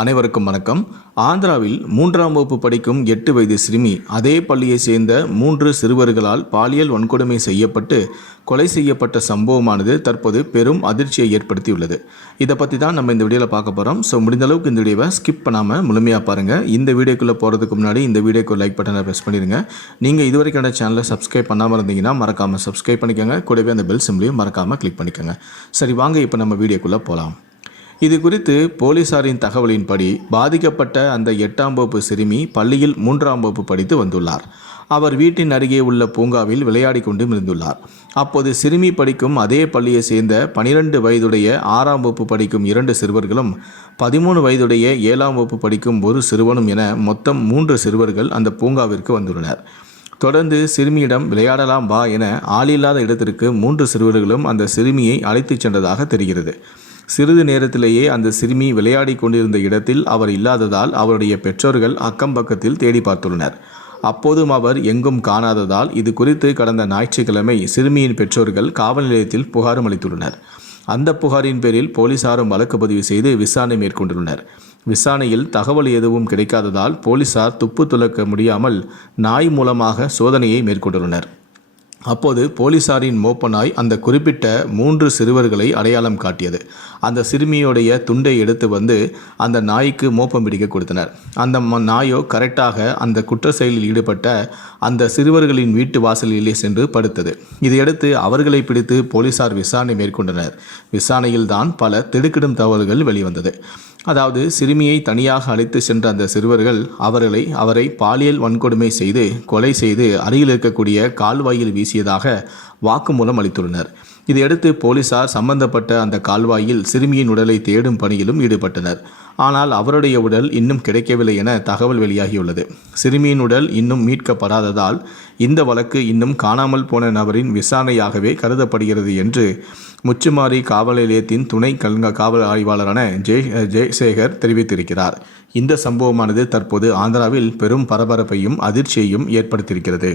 அனைவருக்கும் வணக்கம். ஆந்திராவில் மூன்றாம் வகுப்பு படிக்கும் எட்டு வயது சிறுமி அதே பள்ளியை சேர்ந்த மூன்று சிறுவர்களால் பாலியல் வன்கொடுமை செய்யப்பட்டு கொலை செய்யப்பட்ட சம்பவமானது தற்போது பெரும் அதிர்ச்சியை ஏற்படுத்தியுள்ளது. இதை பற்றி தான் நம்ம இந்த வீடியோவில் பார்க்க போகிறோம் ஸோ முடிந்த அளவுக்கு இந்த வீடியோவை ஸ்கிப் பண்ணாமல் முழுமையாக பாருங்கள் இந்த வீடியோக்குள்ளே போகிறதுக்கு முன்னாடி இந்த வீடியோக்கு லைக் பட்டனை ப்ரெஸ் பண்ணிடுங்க. நீங்கள் இதுவரைக்கும் என்னோட சேனலை சப்ஸ்கிரைப் பண்ணாமல் இருந்தீங்கன்னா மறக்காமல் சப்ஸ்கிரைப் பண்ணிக்கோங்க. கூடவே அந்த பெல் சிம்லையும் மறக்காமல் கிளிக் பண்ணிக்கோங்க. சரி வாங்க இப்போ நம்ம வீடியோக்குள்ளே போகலாம் இது குறித்து போலீசாரின் தகவலின்படி பாதிக்கப்பட்ட அந்த எட்டாம் வகுப்பு சிறுமி பள்ளியில் மூன்றாம் வகுப்பு படித்து வந்துள்ளார். அவர் வீட்டின் அருகே உள்ள பூங்காவில் விளையாடி கொண்டும் இருந்துள்ளார் அப்போது சிறுமி படிக்கும் அதே பள்ளியை சேர்ந்த பனிரெண்டு வயதுடைய ஆறாம் வகுப்பு படிக்கும் இரண்டு சிறுவர்களும் பதிமூணு வயதுடைய ஏழாம் வகுப்பு படிக்கும் ஒரு சிறுவனும் என மொத்தம் மூன்று சிறுவர்கள் அந்த பூங்காவிற்கு வந்துள்ளனர். தொடர்ந்து சிறுமியிடம் விளையாடலாம் வா என ஆளில்லாத இடத்திற்கு மூன்று சிறுவர்களும் அந்த சிறுமியை அழைத்துச் சென்றதாக தெரிகிறது. சிறிது நேரத்திலேயே அந்த சிறுமி விளையாடி கொண்டிருந்த இடத்தில் அவர் இல்லாததால் அவருடைய பெற்றோர்கள் அக்கம் பக்கத்தில் தேடி பார்த்துள்ளனர். அப்போதும் அவர் எங்கும் காணாததால் இது குறித்து கடந்த ஞாயிற்றுக்கிழமை சிறுமியின் பெற்றோர்கள் காவல் நிலையத்தில் புகாரும் அளித்துள்ளனர். அந்த புகாரின் பேரில் போலீசாரும் வழக்கு பதிவு செய்து விசாரணை மேற்கொண்டுள்ளனர். விசாரணையில் தகவல் எதுவும் கிடைக்காததால் போலீசார் துப்பு துலக்க முடியாமல் நாய் மூலமாக சோதனையை மேற்கொண்டுள்ளனர். அப்போது போலீசாரின் மோப்ப நாய் அந்த குறிப்பிட்ட மூன்று சிறுவர்களை அடையாளம் காட்டியது. அந்த சிறுமியுடைய துண்டை எடுத்து வந்து அந்த நாய்க்கு மோப்பம் பிடிக்க கொடுத்தனர். அந்த ம- நாயோ கரெக்டாக அந்த குற்ற செயலில் ஈடுபட்ட அந்த சிறுவர்களின் வீட்டு வாசலிலே சென்று படுத்தது. இதையடுத்து அவர்களை பிடித்து போலீசார் விசாரணை மேற்கொண்டனர். விசாரணையில்தான் பல திடுக்கிடும் தகவல்கள் வெளிவந்தது. அதாவது சிறுமியை தனியாக அழைத்து சென்ற அந்த சிறுவர்கள் அவர்களை அவரை பாலியல் வன்கொடுமை செய்து கொலை செய்து அருகில் இருக்கக்கூடிய கால்வாயில் வீசியதாக வாக்குமூலம் அளித்துள்ளனர். இதையடுத்து போலீசார் சம்பந்தப்பட்ட அந்த கால்வாயில் சிறுமியின் உடலை தேடும் பணியிலும் ஈடுபட்டனர். ஆனால் அவருடைய உடல் இன்னும் கிடைக்கவில்லை என தகவல் வெளியாகியுள்ளது. சிறுமியின் உடல் இன்னும் மீட்கப்படாததால் இந்த வழக்கு இன்னும் காணாமல் போன நபரின் விசாரணையாகவே கருதப்படுகிறது என்று முச்சுமாரி காவல் நிலையத்தின் துணை கலங்க காவல் ஆய்வாளரான ஜெய் ஜெய்சேகர் தெரிவித்திருக்கிறார். இந்த சம்பவமானது தற்போது ஆந்திராவில் பெரும் பரபரப்பையும் அதிர்ச்சியையும் ஏற்படுத்தியிருக்கிறது.